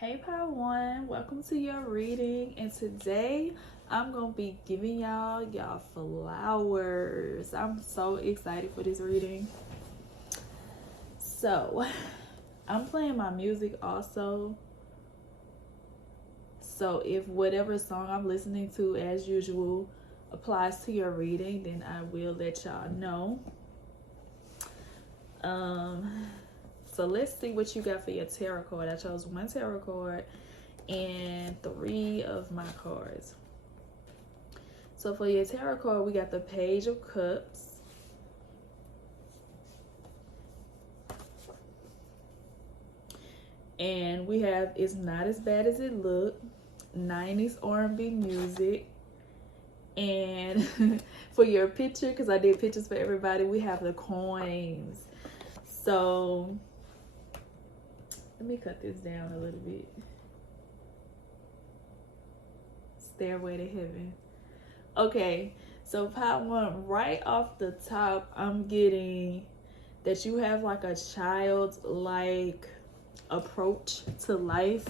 Hey Part 1, welcome to your reading, and today I'm going to be giving y'all flowers. I'm so excited for this reading. So, I'm playing my music also. So, if whatever song I'm listening to as usual applies to your reading, then I will let y'all know. So let's see what you got for your tarot card. I chose one tarot card and 3 of my cards. So for your tarot card, we got the Page of Cups, and we have It's Not As Bad As It Looked, 90s R&B music, and for your picture, because I did pictures for everybody, we have the coins. So let me cut this down a little bit. Stairway to Heaven. Okay, so Part 1, right off the top, I'm getting that you have like a childlike approach to life.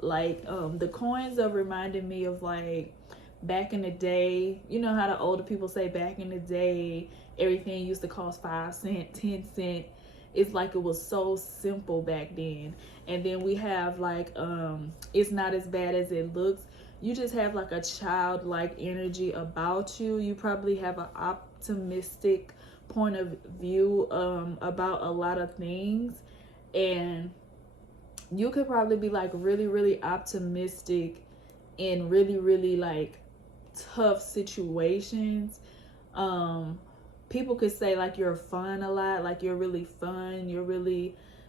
Like the coins are reminding me of like back in the day. You know how the older people say back in the day everything used to cost 5 cents, 10 cents. It's like it was so simple back then. And then we have like It's Not As Bad As It Looks. You just have like a childlike energy about you. You probably have an optimistic point of view about a lot of things, and you could probably be like really optimistic in really like tough situations. People could say like you're fun a lot, like you're really fun,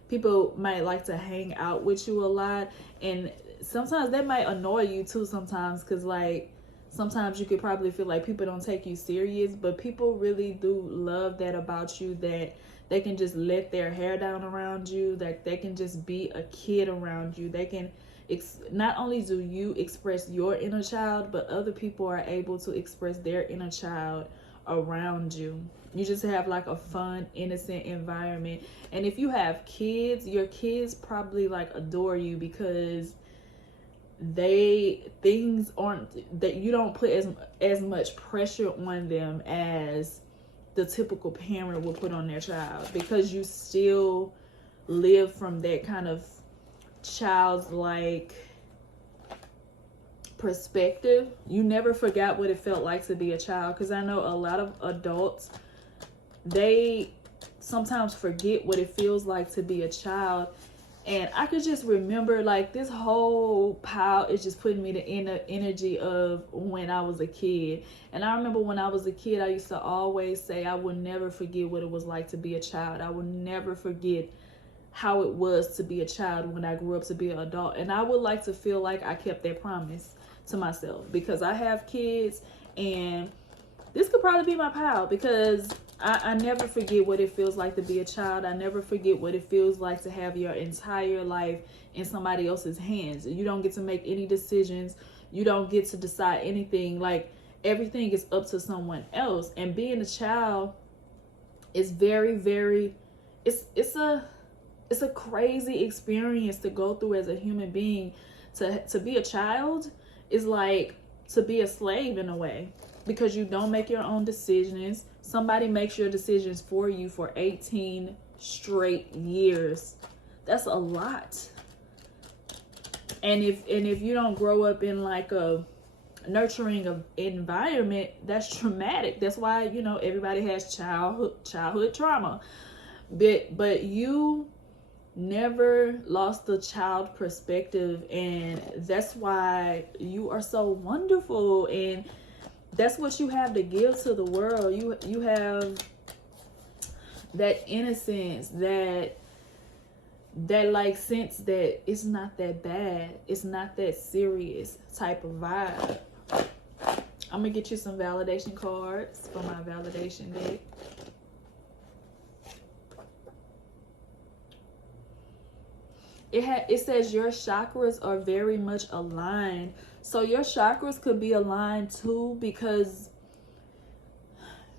people might like to hang out with you a lot, and sometimes that might annoy you too sometimes, because like sometimes you could probably feel like people don't take you serious, but people really do love that about you, that they can just let their hair down around you, that they can just be a kid around you. They can not only do you express your inner child, but other people are able to express their inner child around you. You just have like a fun, innocent environment. And if you have kids, your kids probably like adore you, because things aren't that you don't put as much pressure on them as the typical parent will put on their child, because you still live from that kind of childlike perspective. You never forgot what it felt like to be a child, because I know a lot of adults, they sometimes forget what it feels like to be a child. And I could just remember like this whole pile is just putting me the energy of when I was a kid. And I remember when I was a kid, I used to always say I would never forget what it was like to be a child. I would never forget how it was to be a child when I grew up to be an adult. And I would like to feel like I kept that promise to myself, because I have kids, and this could probably be my pal, because I never forget what it feels like to be a child. I never forget what it feels like to have your entire life in somebody else's hands. You don't get to make any decisions. You don't get to decide anything. Like everything is up to someone else. And being a child is very it's a crazy experience to go through as a human being. To be a child is like to be a slave in a way, because you don't make your own decisions. Somebody makes your decisions for you for 18 straight years. That's a lot. And if you don't grow up in like a nurturing environment, that's traumatic. That's why, you know, everybody has childhood trauma. But you never lost the child perspective, and that's why you are so wonderful, and that's what you have to give to the world. You have that innocence, that like sense that it's not that bad, it's not that serious type of vibe. I'm gonna get you some validation cards for my validation deck. It says your chakras are very much aligned. So your chakras could be aligned too, because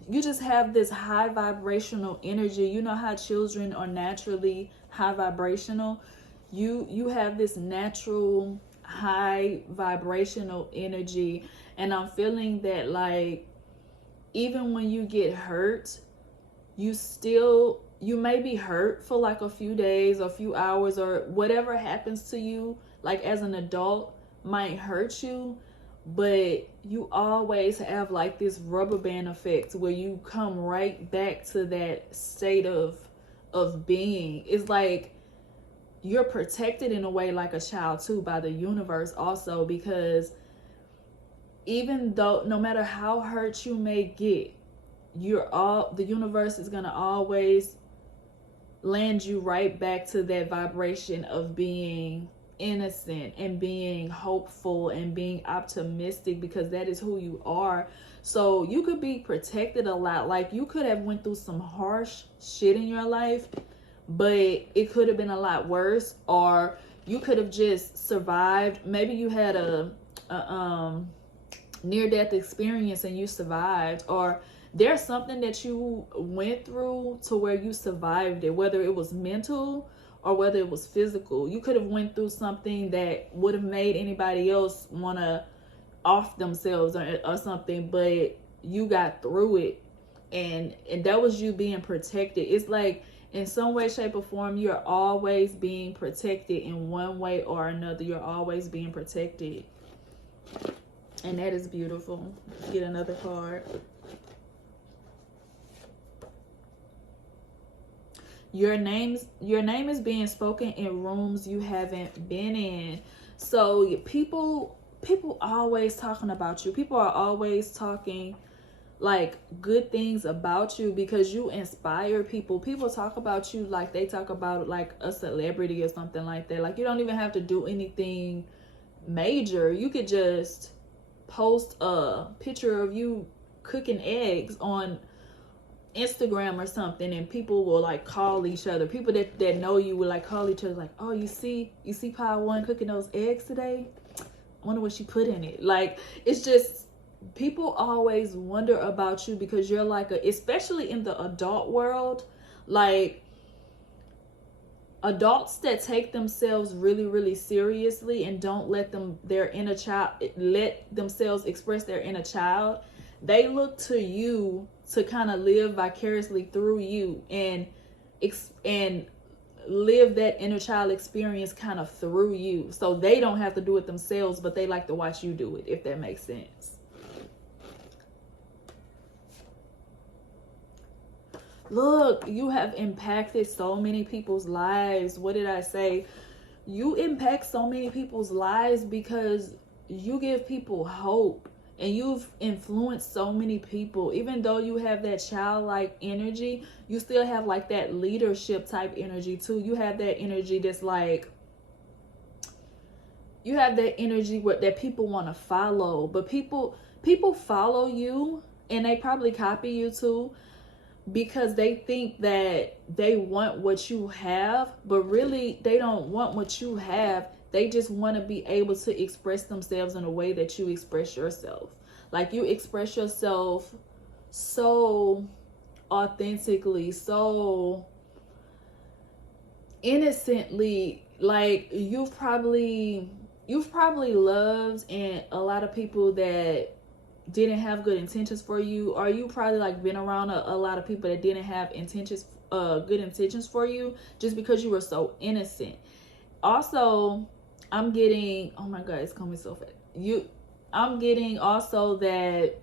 you just have this high vibrational energy. You know how children are naturally high vibrational? you have this natural high vibrational energy, and I'm feeling that like even when you get hurt, you may be hurt for like a few days or a few hours, or whatever happens to you like as an adult might hurt you, but you always have like this rubber band effect where you come right back to that state of being. It's like you're protected in a way like a child too by the universe also, because even though no matter how hurt you may get, the universe is going to always land you right back to that vibration of being innocent and being hopeful and being optimistic, because that is who you are. So you could be protected a lot. Like you could have went through some harsh shit in your life, but it could have been a lot worse, or you could have just survived. Maybe you had a near-death experience and you survived, or there's something that you went through to where you survived it, whether it was mental or whether it was physical. You could have went through something that would have made anybody else want to off themselves or something, but you got through it, and that was you being protected. It's like in some way, shape, or form, you're always being protected in one way or another. You're always being protected, and that is beautiful. Get another card. Your name is being spoken in rooms you haven't been in. So people always talking about you. People are always talking like good things about you because you inspire people. People talk about you like they talk about like a celebrity or something like that. Like you don't even have to do anything major. You could just post a picture of you cooking eggs on Instagram or something, and people will like call each other. People that know you will like call each other like, oh, you see Pile One cooking those eggs today? I wonder what she put in it. Like, it's just, people always wonder about you because you're like especially in the adult world, like adults that take themselves really, really seriously and don't let themselves express their inner child. They look to you to kind of live vicariously through you and live that inner child experience kind of through you. So they don't have to do it themselves, but they like to watch you do it, if that makes sense. Look, you have impacted so many people's lives. What did I say? You impact so many people's lives because you give people hope. And you've influenced so many people. Even though you have that childlike energy, you still have like that leadership type energy too. You have that energy that's like, you have that energy that people want to follow. But people follow you and they probably copy you too because they think that they want what you have, but really they don't want what you have. They just want to be able to express themselves in a way that you express yourself. Like you express yourself so authentically, so innocently. Like you've probably loved and a lot of people that didn't have good intentions for you, or you probably like been around a lot of people that didn't have good intentions for you just because you were so innocent. Also, I'm getting, oh my God, it's coming so fast. I'm getting also that,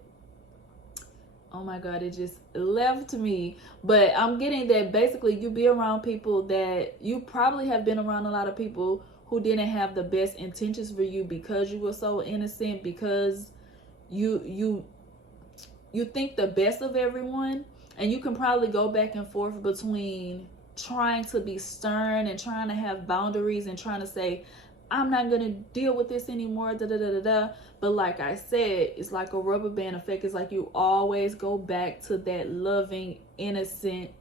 oh my God, it just left me. But I'm getting that basically you be around people that you probably have been around a lot of people who didn't have the best intentions for you because you were so innocent, because you think the best of everyone, and you can probably go back and forth between trying to be stern and trying to have boundaries and trying to say, I'm not going to deal with this anymore, But like I said, it's like a rubber band effect. It's like you always go back to that loving, innocent,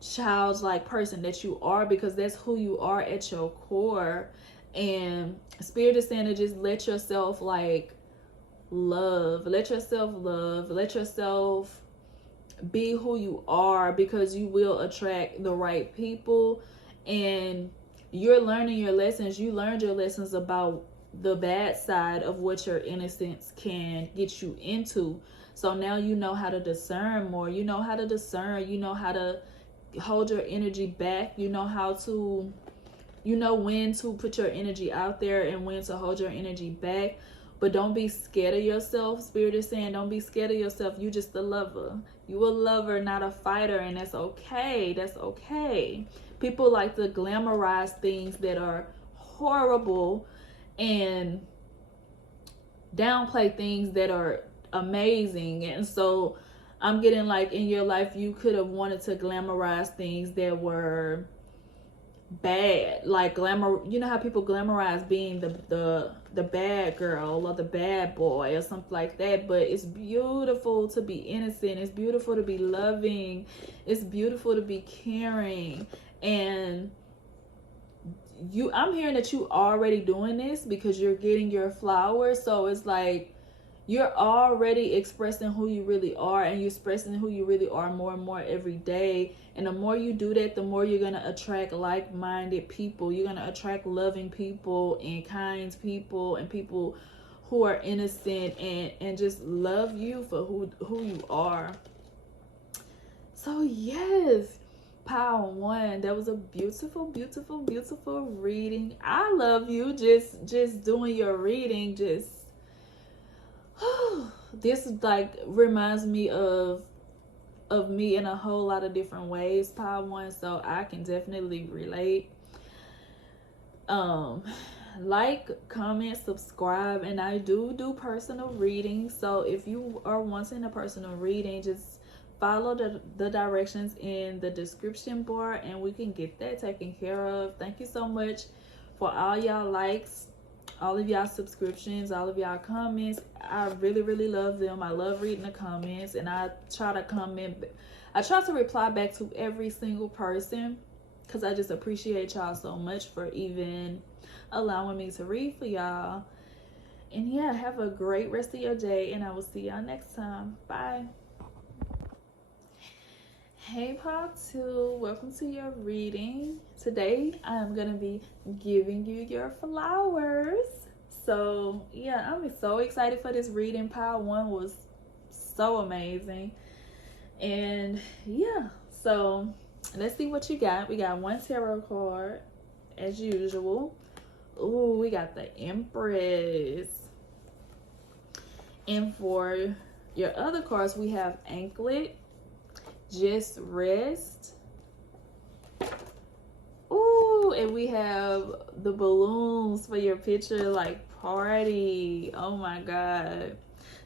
childlike person that you are, because that's who you are at your core. And Spirit is saying to just let yourself like love. Let yourself be who you are, because you will attract the right people. And you're learning your lessons. You learned your lessons about the bad side of what your innocence can get you into. So now you know how to discern more. You know how to discern. You know how to hold your energy back. You know how to, you know when to put your energy out there and when to hold your energy back. But don't be scared of yourself. Spirit is saying, don't be scared of yourself. You just a lover. You a lover, not a fighter, and that's okay. That's okay. People like to glamorize things that are horrible and downplay things that are amazing. And so I'm getting like, in your life, you could have wanted to glamorize things that were bad, like glamour. You know how people glamorize being the bad girl or the bad boy or something like that. But it's beautiful to be innocent. It's beautiful to be loving. It's beautiful to be caring. And I'm hearing that you already doing this because you're getting your flowers. So it's like you're already expressing who you really are, and you're expressing who you really are more and more every day. And the more you do that, the more you're going to attract like-minded people. You're going to attract loving people and kind people and people who are innocent and just love you for who you are. So yes, Power 1, that was a beautiful, beautiful, beautiful reading. I love you just doing your reading. Just this like reminds me of me in a whole lot of different ways, Power 1, so I can definitely relate. Like, comment, subscribe, and I do personal readings. So if you are wanting a personal reading, just follow the directions in the description bar and we can get that taken care of. Thank you so much for all y'all likes, all of y'all subscriptions, all of y'all comments. I really love them. I love reading the comments, and I try to reply back to every single person because I just appreciate y'all so much for even allowing me to read for y'all. And yeah, have a great rest of your day, and I will see y'all next time. Bye. Hey, Part 2, welcome to your reading. Today I'm gonna be giving you your flowers. So yeah, I'm so excited for this reading. Part 1 was so amazing. And yeah, so let's see what you got. We got one tarot card as usual. Ooh, we got the Empress. And for your other cards, we have Anklet, Just Rest. Ooh, and we have the balloons for your picture, like party. Oh my God.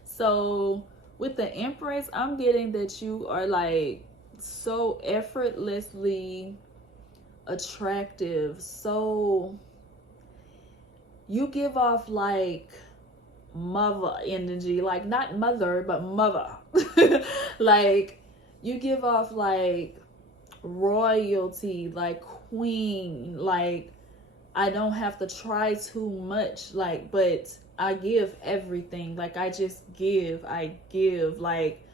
So with the Empress, I'm getting that you are like so effortlessly attractive. So you give off like mother energy, like not mother, but mother. Like you give off like royalty, like queen, like I don't have to try too much, like, but I give everything. Like I just give, I give. Like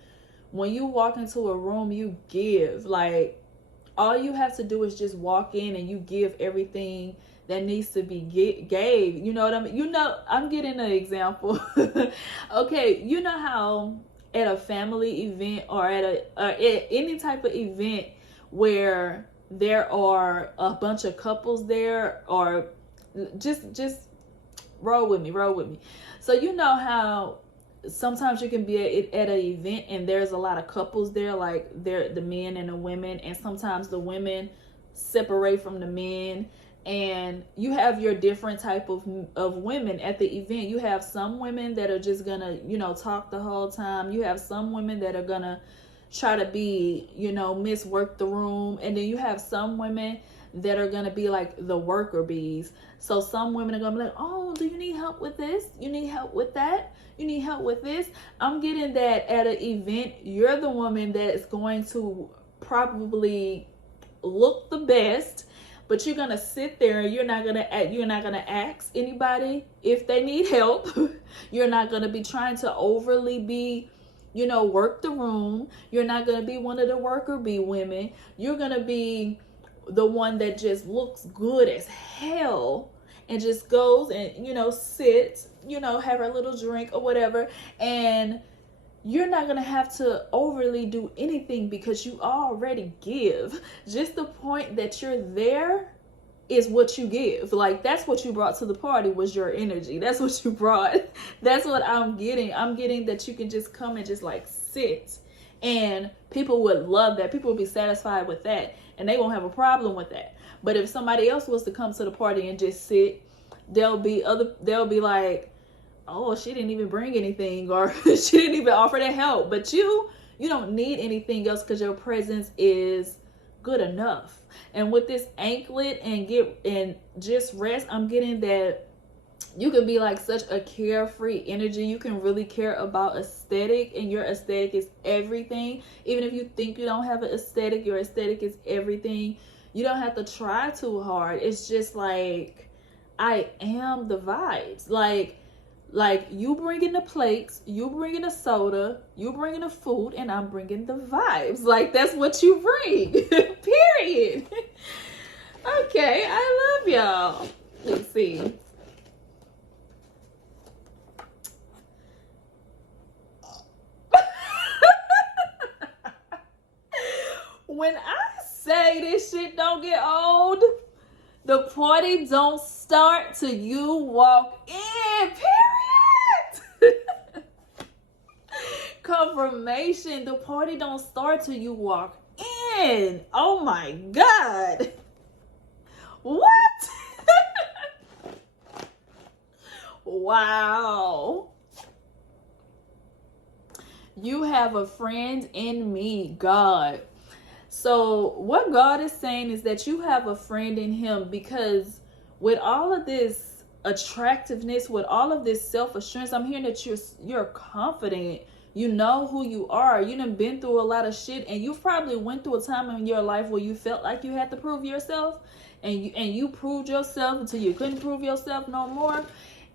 when you walk into a room, you give. Like all you have to do is just walk in and you give everything that needs to be gave. You know what I mean? You know, I'm getting an example. Okay, you know how at a family event or at any type of event where there are a bunch of couples there, or just roll with me. So you know how sometimes you can be at an event and there's a lot of couples there, like they're the men and the women, and sometimes the women separate from the men, and you have your different type of women at the event. You have some women that are just gonna, you know, talk the whole time. You have some women that are gonna try to be, you know, Miss Work the Room. And then you have some women that are gonna be like the worker bees. So some women are gonna be like, oh, do you need help with this? You need help with that? You need help with this? I'm getting that at an event, you're the woman that is going to probably look the best, but you're gonna sit there and you're not gonna ask anybody if they need help. You're not gonna be trying to overly be, you know, work the room. You're not gonna be one of the worker bee women. You're gonna be the one that just looks good as hell and just goes and, sits, have her little drink or whatever. And you're not going to have to overly do anything because you already give. Just the point that you're there is what you give. Like, that's what you brought to the party, was your energy. That's what you brought. That's what I'm getting. I'm getting that you can just come and just like sit, and people would love that. People would be satisfied with that, and they won't have a problem with that. But if somebody else was to come to the party and just sit, they'll be like, oh, she didn't even bring anything, or she didn't even offer to help. But you don't need anything else because your presence is good enough. And with this anklet and just rest, I'm getting that you can be like such a carefree energy. You can really care about aesthetic, and your aesthetic is everything. Even if you think you don't have an aesthetic, your aesthetic is everything. You don't have to try too hard. It's just like, I am the vibes. Like you bringing the plates, you bringing the soda, you bringing the food, and I'm bringing the vibes. Like, that's what you bring. Period. Okay, I love y'all. Let's see. When I say this shit don't get old, the party don't start till you walk in. Period. Confirmation. The party don't start till you walk in. Oh my God. What? Wow. You have a friend in me, God. So what God is saying is that you have a friend in him, because with all of this attractiveness, with all of this self-assurance, I'm hearing that you're confident. You know who you are. You done been through a lot of shit, and you probably went through a time in your life where you felt like you had to prove yourself, and you proved yourself until you couldn't prove yourself no more,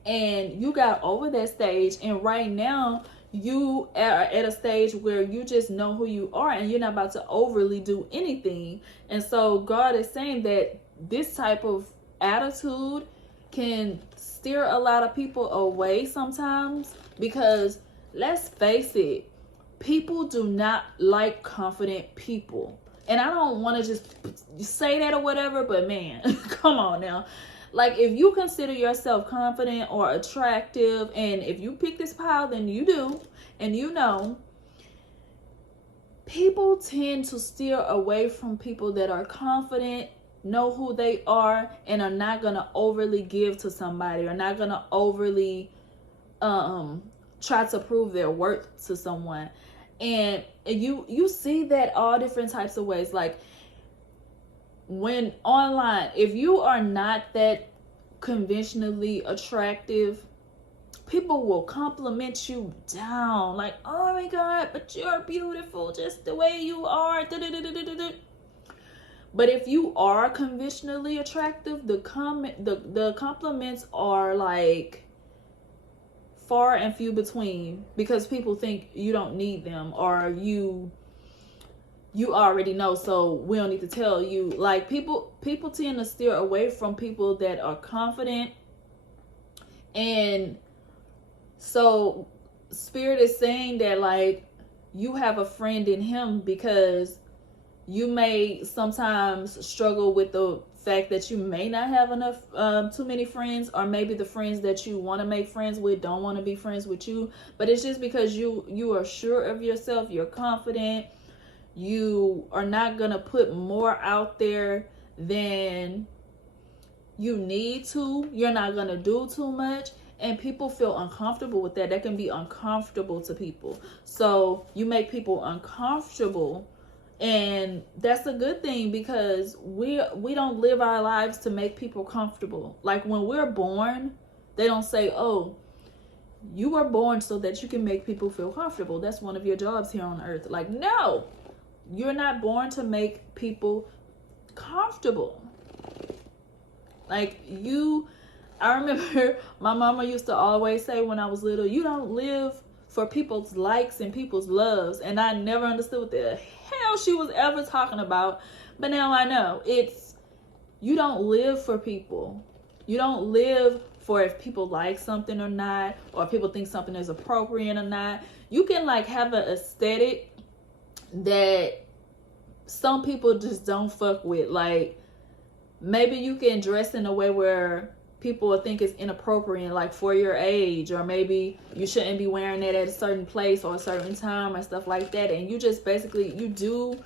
and you got over that stage. And right now you are at a stage where you just know who you are, and you're not about to overly do anything. And so God is saying that this type of attitude can steer a lot of people away sometimes, because let's face it, people do not like confident people. And I don't want to just say that or whatever, but man, come on now. Like, if you consider yourself confident or attractive, and if you pick this pile, then you do, and people tend to steer away from people that are confident, know who they are, and are not going to overly give to somebody, or not going to overly try to prove their worth to someone. And you see that all different types of ways. Like, when online, if you are not that conventionally attractive, people will compliment you down, like, oh my God, but you're beautiful just the way you are. But if you are conventionally attractive, the compliments are like far and few between, because people think you don't need them, or you already know, so we don't need to tell you. Like, people tend to steer away from people that are confident. And so Spirit is saying that, like, you have a friend in him, because you may sometimes struggle with the fact that you may not have enough, too many friends, or maybe the friends that you want to make friends with don't want to be friends with you. But it's just because you are sure of yourself, you're confident, you are not gonna put more out there than you need to, you're not gonna do too much, and people feel uncomfortable with that. That can be uncomfortable to people. So you make people uncomfortable, and that's a good thing, because we don't live our lives to make people comfortable. Like, when we're born, they don't say, oh, you were born so that you can make people feel comfortable. That's one of your jobs here on earth. Like, no, you're not born to make people comfortable. Like, I remember my mama used to always say when I was little, you don't live for people's likes and people's loves. And I never understood what the hell she was ever talking about. But now I know. It's you don't live for people. You don't live for if people like something or not, or people think something is appropriate or not. You can like have an aesthetic that some people just don't fuck with. Like, maybe you can dress in a way where people will think it's inappropriate, like for your age, or maybe you shouldn't be wearing it at a certain place or a certain time and stuff like that. And you just basically, you do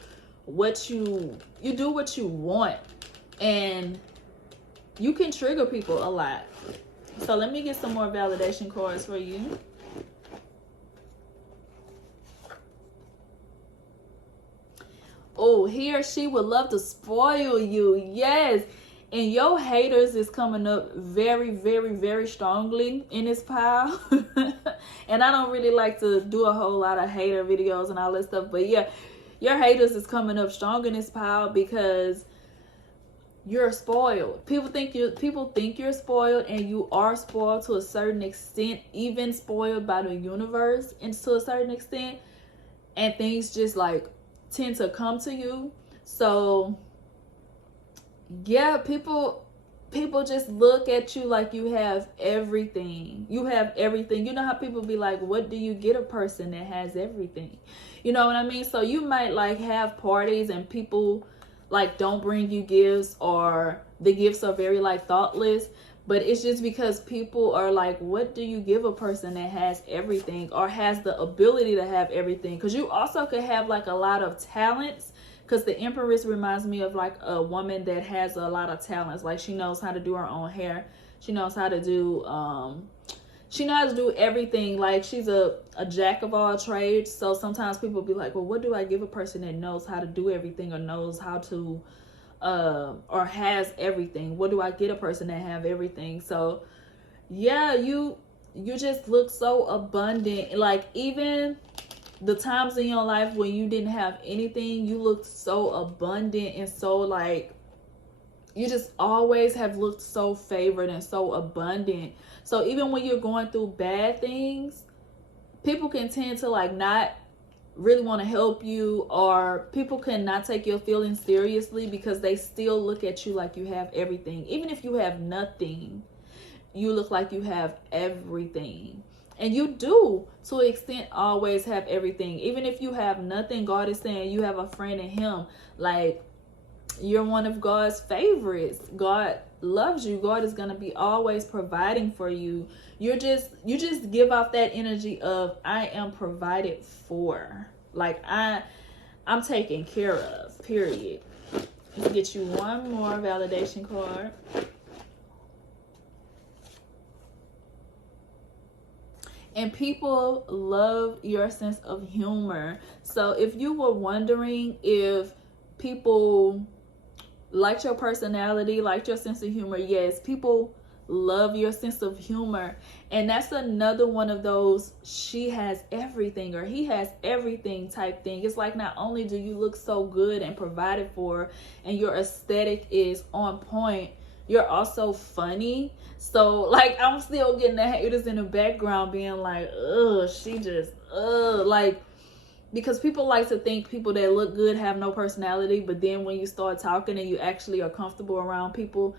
what you want, and you can trigger people a lot. So let me get some more validation cards for you. Oh, he or she would love to spoil you. Yes. And your haters is coming up very, very, very strongly in this pile. And I don't really like to do a whole lot of hater videos and all that stuff. But yeah, your haters is coming up strong in this pile because you're spoiled. People think you're spoiled, and you are spoiled to a certain extent, even spoiled by the universe and to a certain extent. And things just like tend to come to you. So yeah, people just look at you like you have everything. You have everything. You know how people be like, what do you get a person that has everything? You know what I mean? So you might like have parties and people like don't bring you gifts, or the gifts are very like thoughtless, but it's just because people are like, what do you give a person that has everything or has the ability to have everything? Because you also could have like a lot of talents, because the Empress reminds me of like a woman that has a lot of talents. Like, she knows how to do her own hair, she knows how to do everything. Like, she's a jack of all trades. So sometimes people be like, well, what do I give a person that knows how to do everything, or knows how to or has everything? What do I get a person that have everything? So yeah, you just look so abundant. Like, even the times in your life when you didn't have anything, you looked so abundant, and so like, you just always have looked so favored and so abundant. So even when you're going through bad things, people can tend to like not really want to help you, or people cannot take your feelings seriously because they still look at you like you have everything. Even if you have nothing, you look like you have everything. And you do, to an extent, always have everything. Even if you have nothing, God is saying you have a friend in Him. Like, you're one of God's favorites. God loves you. God is going to be always providing for you. You just give off that energy of, I am provided for. Like, I'm taken care of, period. Let's get you one more validation card. And people love your sense of humor. So if you were wondering if people liked your personality, liked your sense of humor, yes, people love your sense of humor. And that's another one of those she has everything or he has everything type thing. It's like, not only do you look so good and provided for, and your aesthetic is on point, you're also funny. So like, I'm still getting the haters in the background being like, ugh, she just like, because people like to think people that look good have no personality, but then when you start talking and you actually are comfortable around people,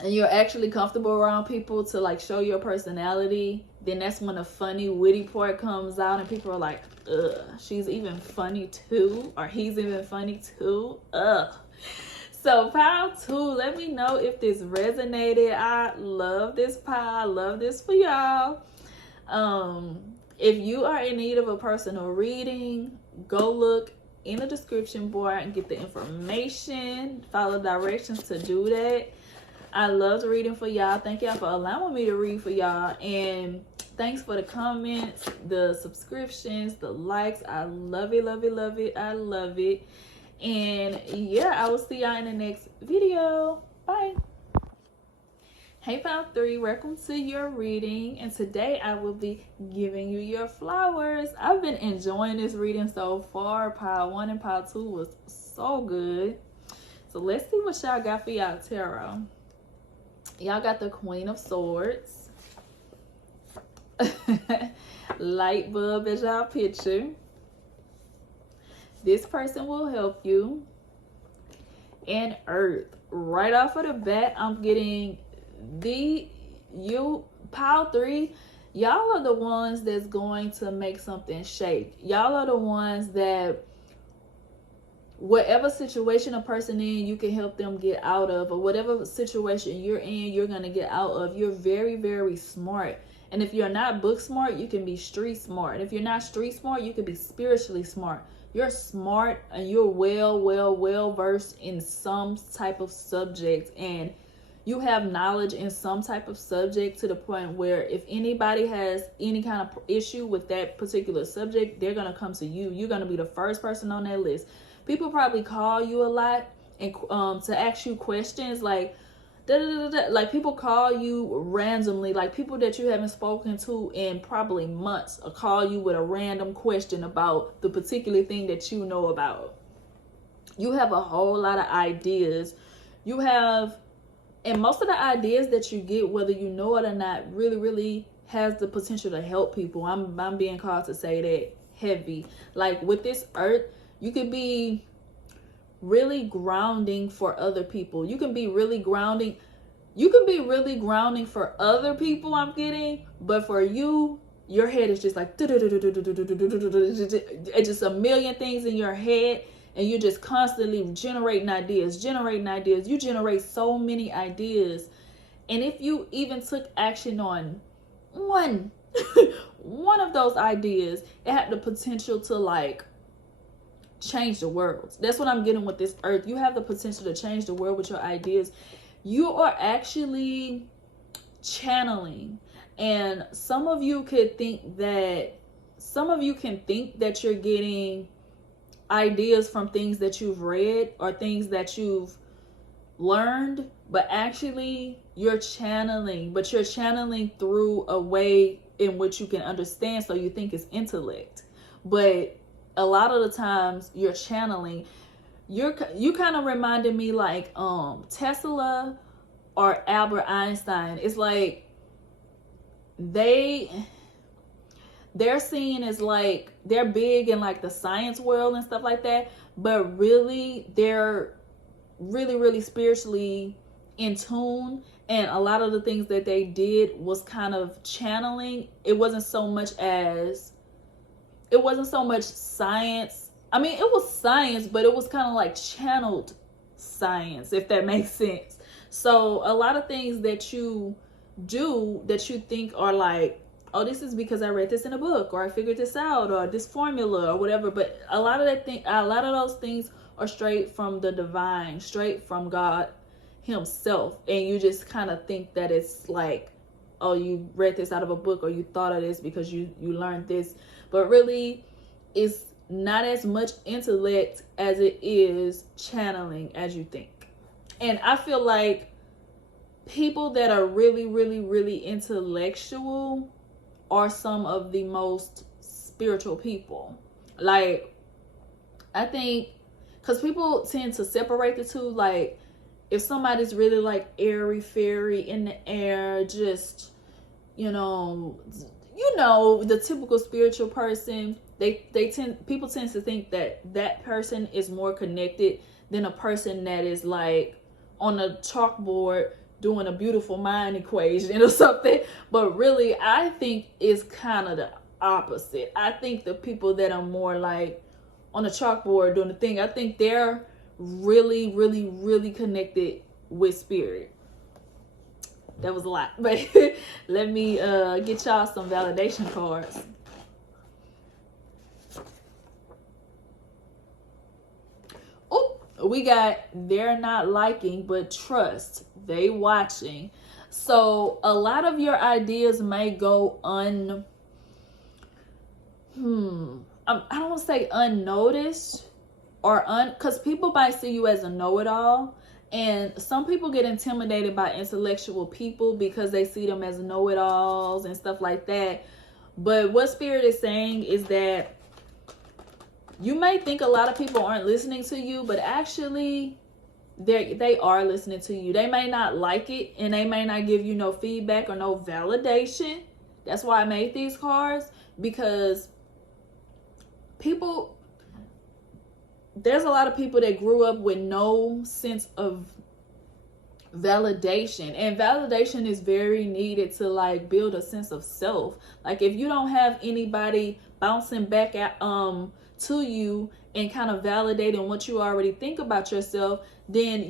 and you're actually comfortable around people to like show your personality, then that's when the funny, witty part comes out, and people are like, ugh, she's even funny too, or he's even funny too, ugh. So pile 2, let me know if this resonated. I love this pile. I love this for y'all. If you are in need of a personal reading, go look in the description bar and get the information. Follow directions to do that. I loved reading for y'all. Thank y'all for allowing me to read for y'all. And thanks for the comments, the subscriptions, the likes. I love it, love it, love it. I love it. And yeah, I will see y'all in the next video. Bye. Hey pile 3, welcome to your reading, and today I will be giving you your flowers. I've been enjoying this reading so far. Pile 1 and pile 2 was so good. So let's see what y'all got for y'all tarot. Y'all got the Queen of Swords. Light bulb as y'all picture. This person will help you. and earth. Right off of the bat, I'm getting pile 3. Y'all are the ones that's going to make something shake. Y'all are the ones that whatever situation a person in, you can help them get out of, or whatever situation you're in, you're going to get out of. You're very, very smart. And if you're not book smart, you can be street smart. And if you're not street smart, you can be spiritually smart. You're smart and you're well versed in some type of subject, and you have knowledge in some type of subject to the point where if anybody has any kind of issue with that particular subject, they're going to come to you. You're going to be the first person on that list. People probably call you a lot and to ask you questions like like people call you randomly, like people that you haven't spoken to in probably months, or call you with a random question about the particular thing that you know about. You have a whole lot of ideas. And most of the ideas that you get, whether you know it or not, really has the potential to help people. I'm being called to say that heavy. Like with this earth, you could be really grounding for other people. You can be really grounding for other people, I'm getting, but for you, your head is just like it's just a million things in your head, and you're just constantly generating ideas. You generate so many ideas, and if you even took action on one of those ideas, it had the potential to like change the world. That's what I'm getting with this earth. You have the potential to change the world with your ideas. You are actually channeling, and some of you can think that you're getting ideas from things that you've read or things that you've learned, but actually you're channeling through a way in which you can understand, so you think it's intellect. But a lot of the times you're channeling, you kind of reminded me like Tesla or Albert Einstein. It's like they're seen as like they're big in like the science world and stuff like that, but really they're really spiritually in tune, and a lot of the things that they did was kind of channeling. It wasn't so much science. I mean, it was science, but it was kind of like channeled science, if that makes sense. So a lot of things that you do that you think are like, oh, this is because I read this in a book, or I figured this out, or this formula or whatever. But a lot of those things are straight from the divine, straight from God himself. And you just kind of think that it's like, oh, you read this out of a book, or you thought of this because you learned this. But really, it's not as much intellect as it is channeling as you think. And I feel like people that are really intellectual are some of the most spiritual people. Like, I think, because people tend to separate the two. Like, if somebody's really like airy fairy in the air, just, the typical spiritual person, people tend to think that person is more connected than a person that is like on a chalkboard doing a beautiful mind equation or something. But really, I think it's kind of the opposite. I think the people that are more like on a chalkboard doing the thing, I think they're really connected with spirit. That was a lot, but let me get y'all some validation cards. Oh, we got they're not liking but trust, they watching. So a lot of your ideas may go I don't want to say unnoticed, or because people might see you as a know-it-all. And some people get intimidated by intellectual people because they see them as know-it-alls and stuff like that. But what Spirit is saying is that you may think a lot of people aren't listening to you, but actually they are listening to you. They may not like it, and they may not give you no feedback or no validation. That's why I made these cards, because people there's a lot of people that grew up with no sense of validation, and validation is very needed to like build a sense of self. Like if you don't have anybody bouncing back at to you and kind of validating what you already think about yourself, then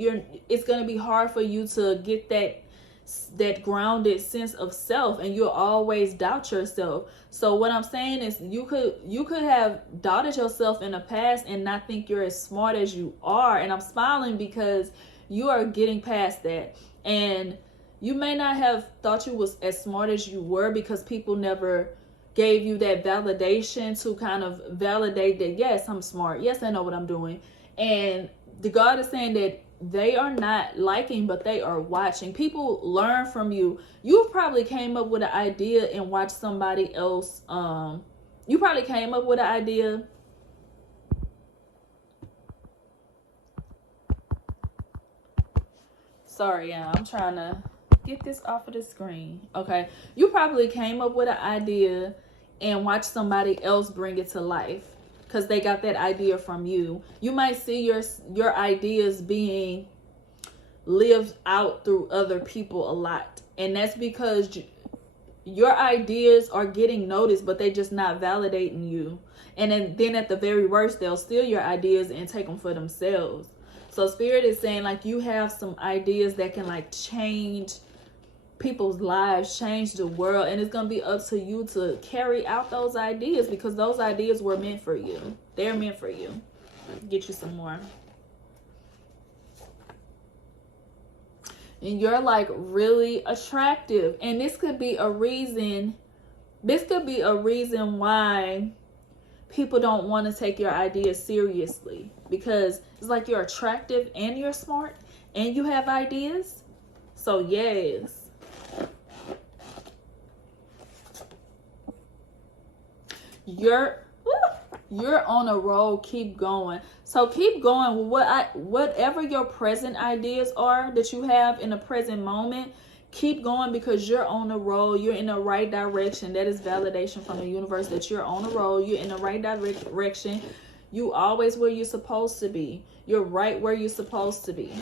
it's going to be hard for you to get that grounded sense of self, and you'll always doubt yourself. So what I'm saying is you could have doubted yourself in the past and not think you're as smart as you are. And I'm smiling because you are getting past that. And you may not have thought you was as smart as you were because people never gave you that validation to kind of validate that, yes, I'm smart. Yes, I know what I'm doing. And the God is saying that they are not liking, but they are watching. People learn from you. You probably came up with an idea and watched somebody else. You probably came up with an idea. Sorry, yeah, I'm trying to get this off of the screen. Okay. You probably came up with an idea and watched somebody else bring it to life because they got that idea from you. You might see your ideas being lived out through other people a lot. And that's because your ideas are getting noticed, but they just not validating you. And then at the very worst, they'll steal your ideas and take them for themselves. So Spirit is saying like you have some ideas that can like change people's lives, change the world, and it's going to be up to you to carry out those ideas because those ideas were meant for you. They're meant for you. Get you some more. And you're like really attractive, and this could be a reason why people don't want to take your ideas seriously, because it's like you're attractive and you're smart and you have ideas. So yes. You're on a roll. Keep going. So keep going. Whatever your present ideas are that you have in the present moment, keep going because you're on a roll. You're in the right direction. That is validation from the universe that you're on a roll. You're in the right direction. You always where you're supposed to be. You're right where you're supposed to be.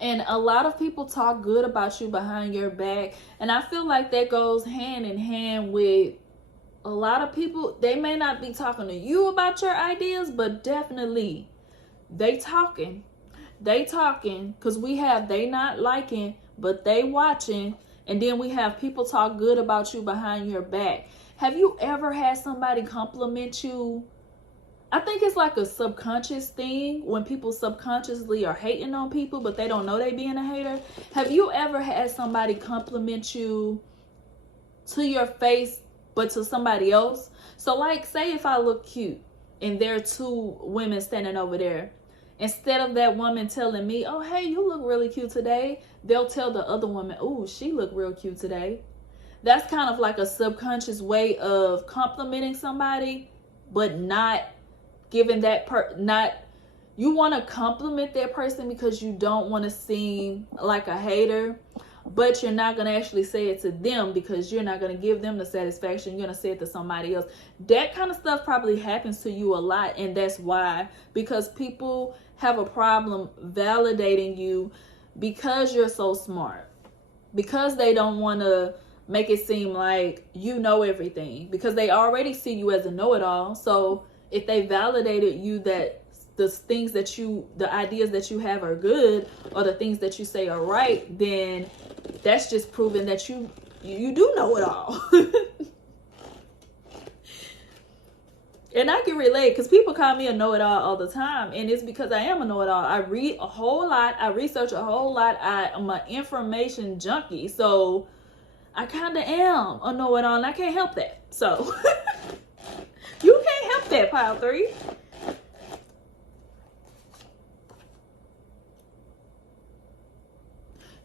And a lot of people talk good about you behind your back. And I feel like that goes hand in hand with a lot of people. They may not be talking to you about your ideas, but definitely they talking. They talking because we have they not liking, but they watching. And then we have people talk good about you behind your back. Have you ever had somebody compliment you? I think it's like a subconscious thing when people subconsciously are hating on people, but they don't know they being a hater. Have you ever had somebody compliment you to your face, but to somebody else? So like, say if I look cute and there are two women standing over there, instead of that woman telling me, oh, hey, you look really cute today, they'll tell the other woman, oh, she look real cute today. That's kind of like a subconscious way of complimenting somebody, but not giving that you want to compliment that person because you don't want to seem like a hater, but you're not going to actually say it to them because you're not going to give them the satisfaction. You're going to say it to somebody else. That kind of stuff probably happens to you a lot, and that's why, because people have a problem validating you because you're so smart, because they don't want to make it seem like you know everything, because they already see you as a know-it-all. So if they validated you that the ideas that you have are good, or the things that you say are right, then that's just proving that you do know it all. And I can relate because people call me a know-it-all all the time, and it's because I am a know-it-all. I read a whole lot, I research a whole lot, I'm an information junkie, so I kind of am a know-it-all, and I can't help that. So you can't help that, pile 3.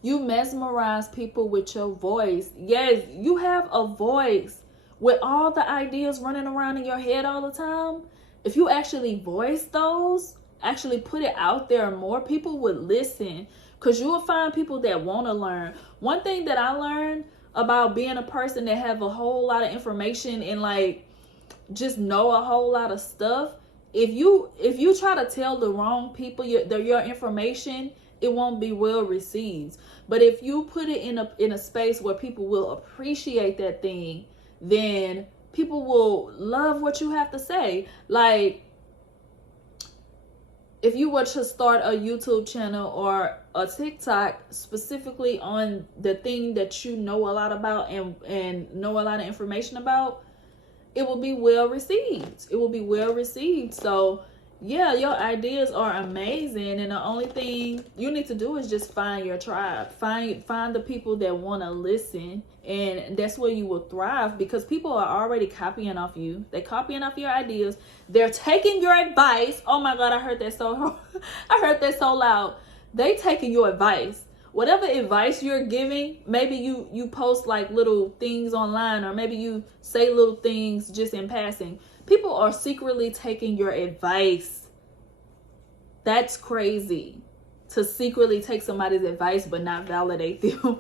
You mesmerize people with your voice. Yes, you have a voice. With all the ideas running around in your head all the time, if you actually voice those, actually put it out there, more people would listen, because you will find people that want to learn. One thing that I learned about being a person that have a whole lot of information and like just know a whole lot of stuff. If you try to tell the wrong people your information, it won't be well received. But if you put it in a space where people will appreciate that thing, then people will love what you have to say. Like, if you were to start a YouTube channel or a TikTok specifically on the thing that you know a lot about and know a lot of information about, it will be well received. It will be well received. So yeah, your ideas are amazing, and the only thing you need to do is just find your tribe. Find the people that want to listen, and that's where you will thrive, because people are already copying off you. They're copying off your ideas. They're taking your advice. Oh my God, I heard that so loud. They taking your advice. Whatever advice you're giving, maybe you post like little things online, or maybe you say little things just in passing. People are secretly taking your advice. That's crazy, to secretly take somebody's advice but not validate them.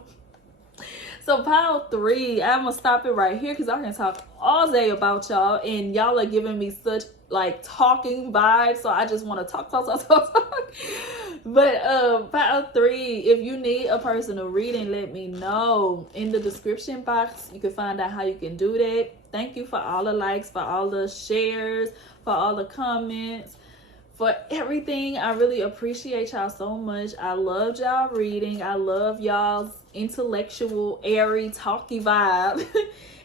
So pile 3, I'm gonna stop it right here because I can talk all day about y'all, and y'all are giving me such like talking vibes. So I just want to talk. But pile 3, if you need a personal reading, let me know. In the description box, you can find out how you can do that. Thank you for all the likes, for all the shares, for all the comments, for everything. I really appreciate y'all so much. I love y'all reading. I love y'all's intellectual, airy, talky vibe.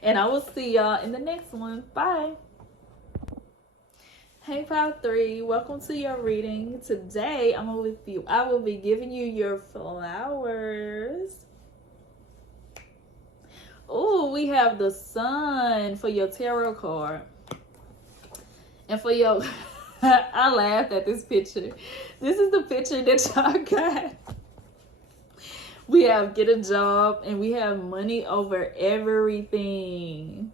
And I will see y'all in the next one. Bye. Hey pile 3, welcome to your reading. Today I will be giving you your flowers. Oh, we have the sun for your tarot card. And for your I laughed at this picture. This is the picture that y'all got. We have get a job, and we have money over everything.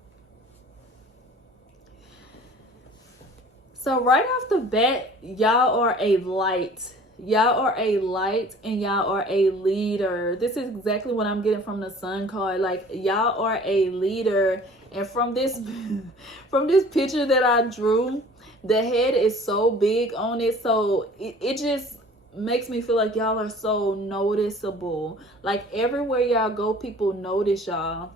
So right off the bat, y'all are a light. Y'all are a light, and y'all are a leader. This is exactly what I'm getting from the sun card. Like, y'all are a leader. And from this picture that I drew, the head is so big on it. So it just makes me feel like y'all are so noticeable. Like, everywhere y'all go, people notice y'all.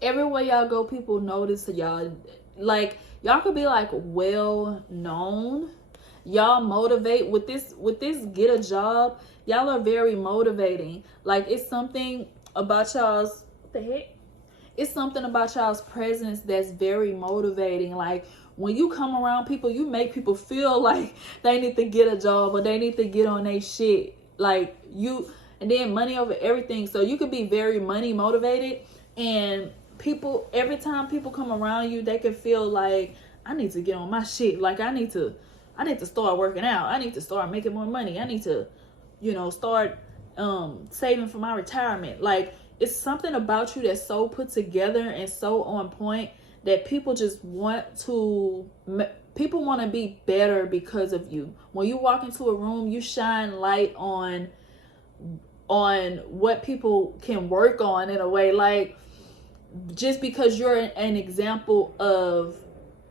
Everywhere y'all go, people notice y'all. Like, y'all could be like well known. Y'all motivate with this get a job. Y'all are very motivating. Like, it's something about y'all's, what the heck? It's something about y'all's presence that's very motivating. Like, when you come around people, you make people feel like they need to get a job or they need to get on their shit. Like, you, and then money over everything. So you could be very money motivated, and people, every time people come around you, they can feel like, I need to get on my shit. Like, I need to start working out. I need to start making more money. I need to, start saving for my retirement. Like, it's something about you that's so put together and so on point that people just want to be better because of you. When you walk into a room, you shine light on what people can work on, in a way. Like, just because you're an example of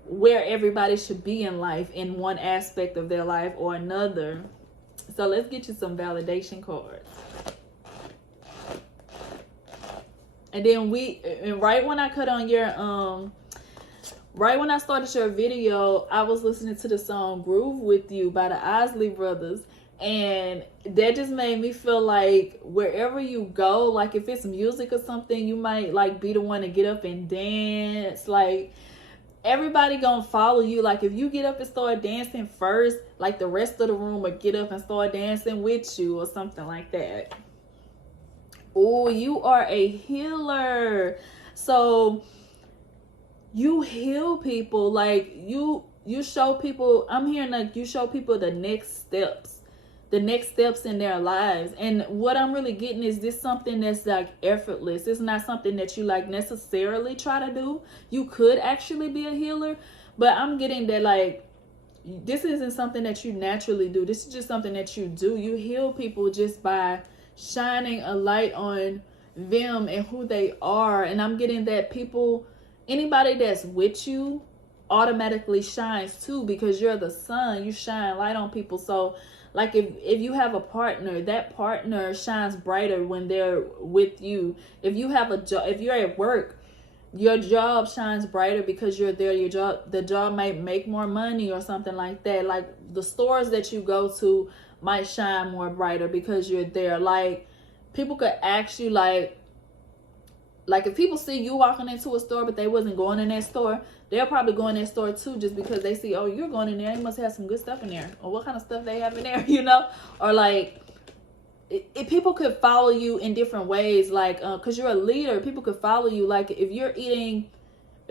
where everybody should be in life, in one aspect of their life or another. So let's get you some validation cards. And then right when I started your video, I was listening to the song Groove With You by the Isley Brothers. And that just made me feel like wherever you go, like if it's music or something, you might like be the one to get up and dance. Like, everybody gonna follow you. Like, if you get up and start dancing first, like the rest of the room will get up and start dancing with you or something like that. Oh, you are a healer. So you heal people. Like, you show people, I'm hearing like you show people the next steps in their lives. And what I'm really getting is this something that's like effortless. It's not something that you like necessarily try to do. You could actually be a healer, but I'm getting that like this isn't something that you naturally do. This is just something that you do. You heal people just by shining a light on them and who they are. And I'm getting that anybody that's with you automatically shines too, because you're the sun. You shine light on people. So like if you have a partner, that partner shines brighter when they're with you. If you have a job, if you're at work, your job shines brighter because you're there. The job might make more money or something like that. Like the stores that you go to might shine more brighter because you're there. Like people could ask you, like if people see you walking into a store but they wasn't going in that store, they'll probably go in that store too, just because they see, oh, you're going in there, you must have some good stuff in there, or what kind of stuff they have in there, you know? Or like if people could follow you in different ways, like because you're a leader, people could follow you. Like if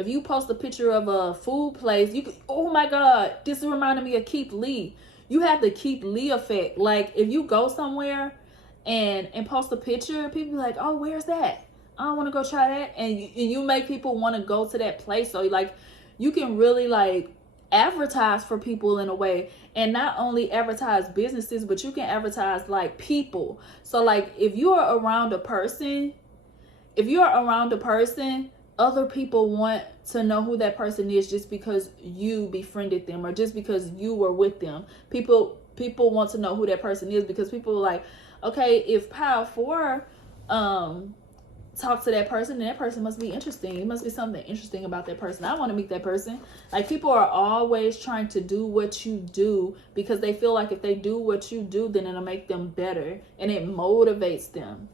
you post a picture of a food place, you could, oh my god, this reminded me of Keith Lee. You have the Keith Lee effect. Like if you go somewhere and post a picture, people be like, oh, where's that? I want to go try that. And you make people want to go to that place. So like you can really like advertise for people in a way, and not only advertise businesses, but you can advertise like people. So like if you are around a person, other people want to know who that person is just because you befriended them or just because you were with them. People want to know who that person is, because people are like, okay, if Power 4 talk to that person, and that person must be interesting. It must be something interesting about that person. I want to meet that person. Like people are always trying to do what you do because they feel like if they do what you do, then it'll make them better and it motivates them.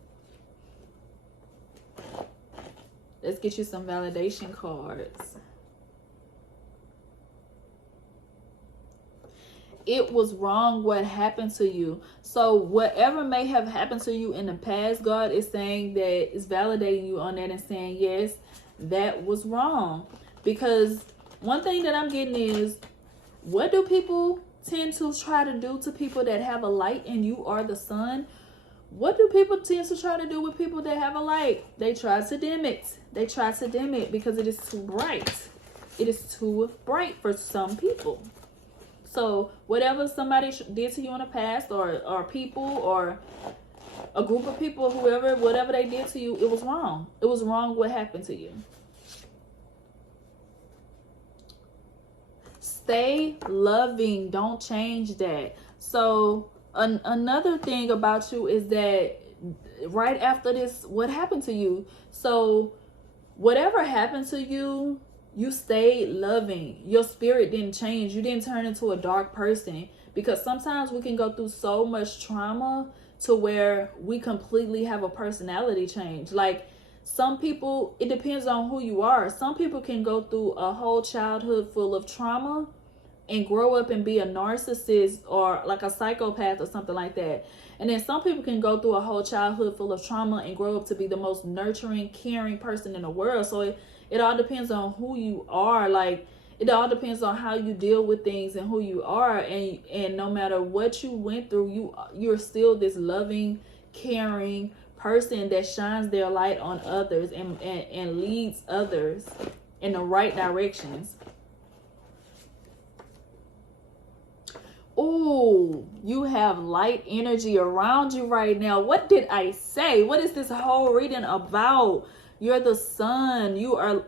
Let's get you some validation cards. It was wrong what happened to you. So whatever may have happened to you in the past, God is saying that, is validating you on that and saying, yes, that was wrong. Because one thing that I'm getting is, what do people tend to try to do to people that have a light and you are the sun? What do people tend to try to do with people that have a light? They try to dim it. They try to dim it because it is too bright. It is too bright for some people. So whatever somebody did to you in the past, or people, or a group of people, whatever they did to you, it was wrong. It was wrong what happened to you. Stay loving. Don't change that. So another thing about you is that right after this, what happened to you? So whatever happened to you, you stayed loving. Your spirit didn't change. You didn't turn into a dark person, because sometimes we can go through so much trauma to where we completely have a personality change. Like some people, it depends on who you are. Some people can go through a whole childhood full of trauma and grow up and be a narcissist or like a psychopath or something like that. And then some people can go through a whole childhood full of trauma and grow up to be the most nurturing, caring person in the world. So it all depends on who you are. Like it all depends on how you deal with things and who you are. And no matter what you went through, you're still this loving, caring person that shines their light on others and leads others in the right directions. Oh, you have light energy around you right now. What did I say? What is this whole reading about? You're the sun. You are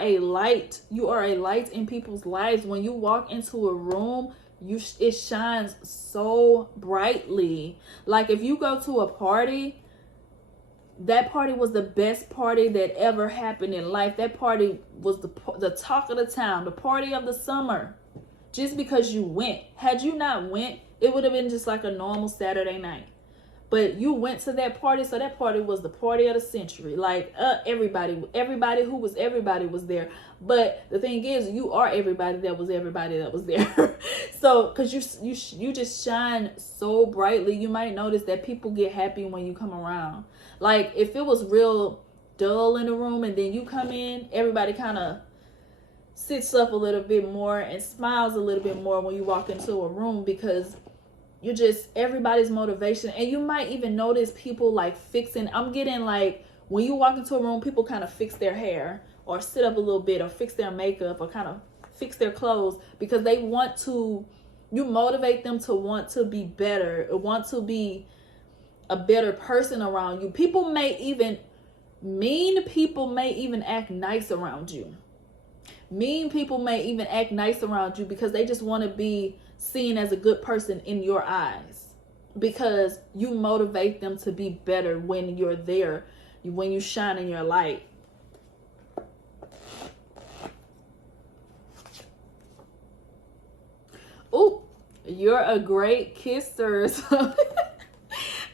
a light. You are a light in people's lives. When you walk into a room, it shines so brightly. Like if you go to a party, that party was the best party that ever happened in life. That party was the talk of the town, the party of the summer. Just because you went. Had you not went, it would have been just like a normal Saturday night. But you went to that party, so that party was the party of the century. Like everybody who was everybody was there. But the thing is, you are everybody that was there. So because you just shine so brightly, you might notice that people get happy when you come around. Like if it was real dull in the room and then you come in, everybody kind of sits up a little bit more and smiles a little bit more when you walk into a room, because you're just everybody's motivation. And you might even notice people like fixing. I'm getting like when you walk into a room, people kind of fix their hair or sit up a little bit or fix their makeup or kind of fix their clothes, because they want to, you motivate them to want to be better or want to be a better person around you. People may even Mean people may even act nice around you. Mean people may even act nice around you because they just want to be seen as a good person in your eyes, because you motivate them to be better when you're there, when you shine in your light. Oh, you're a great kisser. So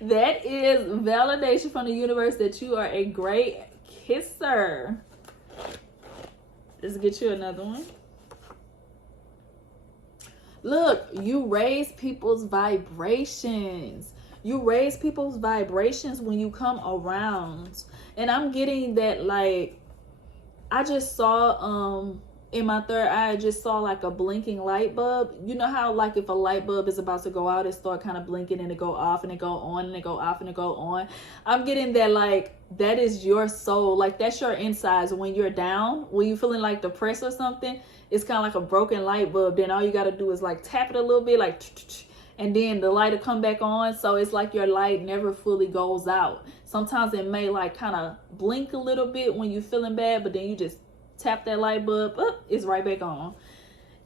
that is validation from the universe that you are a great kisser. Let's get you another one. Look, you raise people's vibrations. You raise people's vibrations when you come around. And I'm getting that, like, I just saw in my third eye, I just saw like a blinking light bulb. You know how, like, if a light bulb is about to go out, it start kind of blinking and it go off and it go on and it go off and it go on. I'm getting that, like, that is your soul. Like, that's your insides when you're down, when you're feeling like depressed or something. It's kind of like a broken light bulb. Then all you got to do is like tap it a little bit, like, and then the light will come back on. So it's like your light never fully goes out. Sometimes it may like kind of blink a little bit when you're feeling bad, but then you just tap that light bulb up, it's right back on.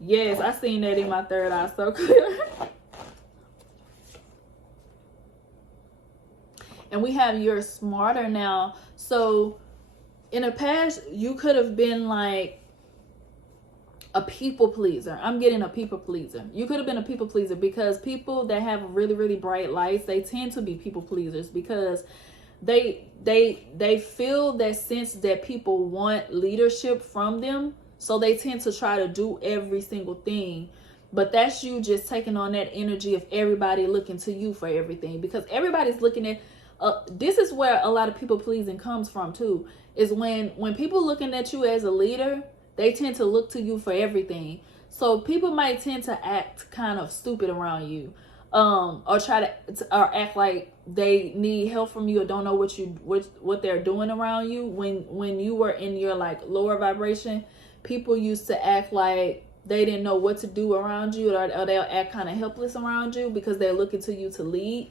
Yes, I seen that in my third eye so clear. And we have you're smarter now. So in the past, you could have been like a people pleaser. I'm getting a people pleaser. You could have been a people pleaser because people that have really, really bright lights, they tend to be people pleasers because they feel that sense that people want leadership from them. So they tend to try to do every single thing. But that's you just taking on that energy of everybody looking to you for everything, because everybody's looking at this is where a lot of people pleasing comes from too, is when people looking at you as a leader, they tend to look to you for everything. So people might tend to act kind of stupid around you, or try to or act like they need help from you or don't know what they're doing around you. When you were in your like lower vibration, people used to act like they didn't know what to do around you, or they'll act kind of helpless around you because they're looking to you to lead.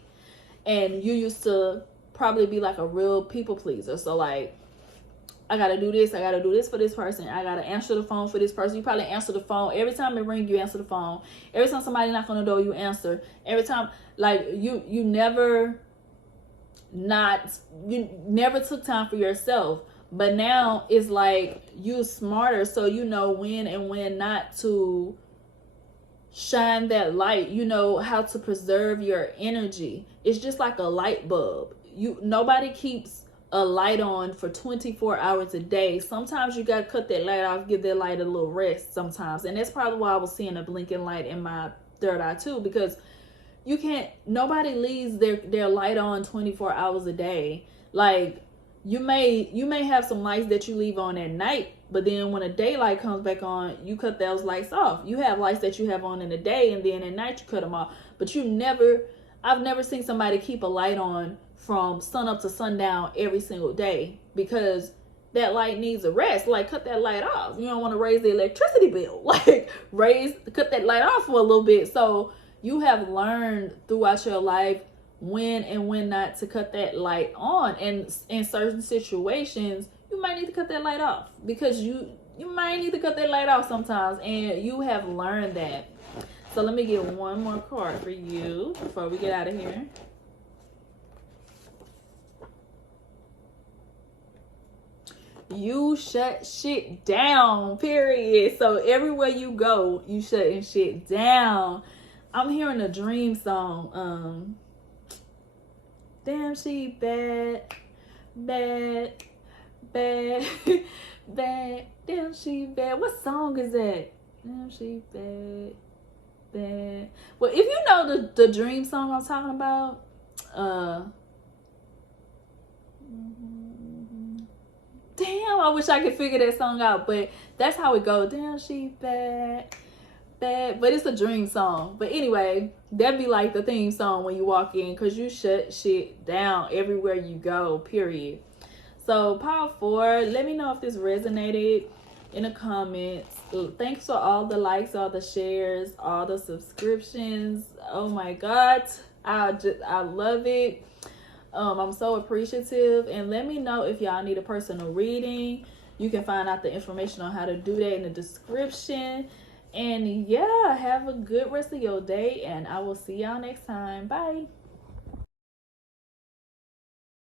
And you used to probably be like a real people pleaser. So like, I gotta do this for this person, I gotta answer the phone for this person. You probably answer the phone every time it rings. You answer the phone every time somebody knock on the door. You answer every time. Like you never took time for yourself. But now it's like you're smarter, so you know when and when not to shine that light. You know how to preserve your energy. It's just like a light bulb. Nobody keeps a light on for 24 hours a day. Sometimes you gotta cut that light off, give that light a little rest sometimes. And that's probably why I was seeing a blinking light in my third eye too, because nobody leaves their light on 24 hours a day. Like you may have some lights that you leave on at night, but then when a daylight comes back on, you cut those lights off. You have lights that you have on in the day, and then at night you cut them off. But I've never seen somebody keep a light on from sun up to sundown every single day, because that light needs a rest. Like, cut that light off. You don't want to raise the electricity bill. Like, cut that light off for a little bit. So you have learned throughout your life when and when not to cut that light on. And in certain situations, you might need to cut that light off, because you might need to cut that light off sometimes, and you have learned that. So let me get one more card for you before we get out of here. You shut shit down, period. So everywhere you go, you shutting shit down. I'm hearing a dream song. Damn, she bad, bad, bad, bad. Damn, she bad. What song is that? Damn, she bad, bad. Well, if you know the dream song I'm talking about, damn, I wish I could figure that song out, but that's how it goes. Damn, she bad, bad. But it's a dream song. But anyway, that'd be like the theme song when you walk in, because you shut shit down everywhere you go, period. So, Power 4, let me know if this resonated in the comments. Thanks for all the likes, all the shares, all the subscriptions. Oh my God, I love it. I'm so appreciative. And let me know if y'all need a personal reading. You can find out the information on how to do that in the description. And yeah, have a good rest of your day, and I will see y'all next time. Bye.